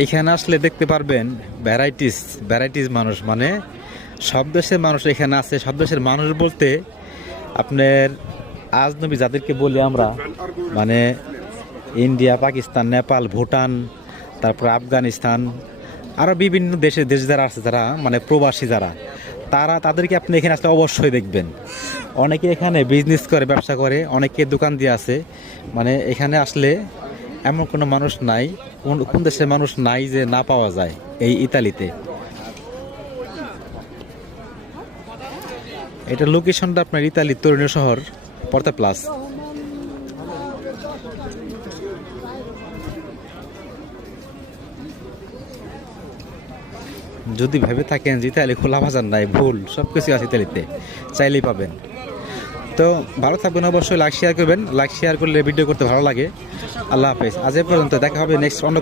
এইখানে আসলে দেখতে পারবেন ভ্যারাইটিস ভ্যারাইটিস মানুষ, মানে সব দেশের মানুষ এখানে আছে। সব দেশের মানুষ বলতে আপনার আজনবী যাদেরকে বলি আমরা, মানে ইন্ডিয়া, পাকিস্তান, নেপাল, ভুটান, তারপর আফগানিস্তান, আরও বিভিন্ন দেশ যারা আছে, যারা মানে প্রবাসী যারা, তাদেরকে আপনি এখানে আসলে অবশ্যই দেখবেন। অনেকে এখানে বিজনেস করে, ব্যবসা করে, অনেকে দোকান দিয়ে আছে। মানে এখানে আসলে এমন কোনো মানুষ নাই, কোন দেশের মানুষ নাই যে না পাওয়া যায় এই ইতালিতে। এটা লোকেশনটা আপনার ইতালির তরুণীয় শহর পর্তা প্লাস। যদি ভেবে থাকেন যে ইতালি খোলা বাজার নাই, ভুল, সব কিছু আছে ইতালিতে, চাইলেই পাবেন। তো ভালো থাকবেন, অবশ্যই লাইক শেয়ার করবেন। লাইক শেয়ার করলে ভিডিও করতে ভালো লাগে। আল্লাহ হাফেজ, আজ এ পর্যন্ত, দেখা হবে নেক্সট অন্য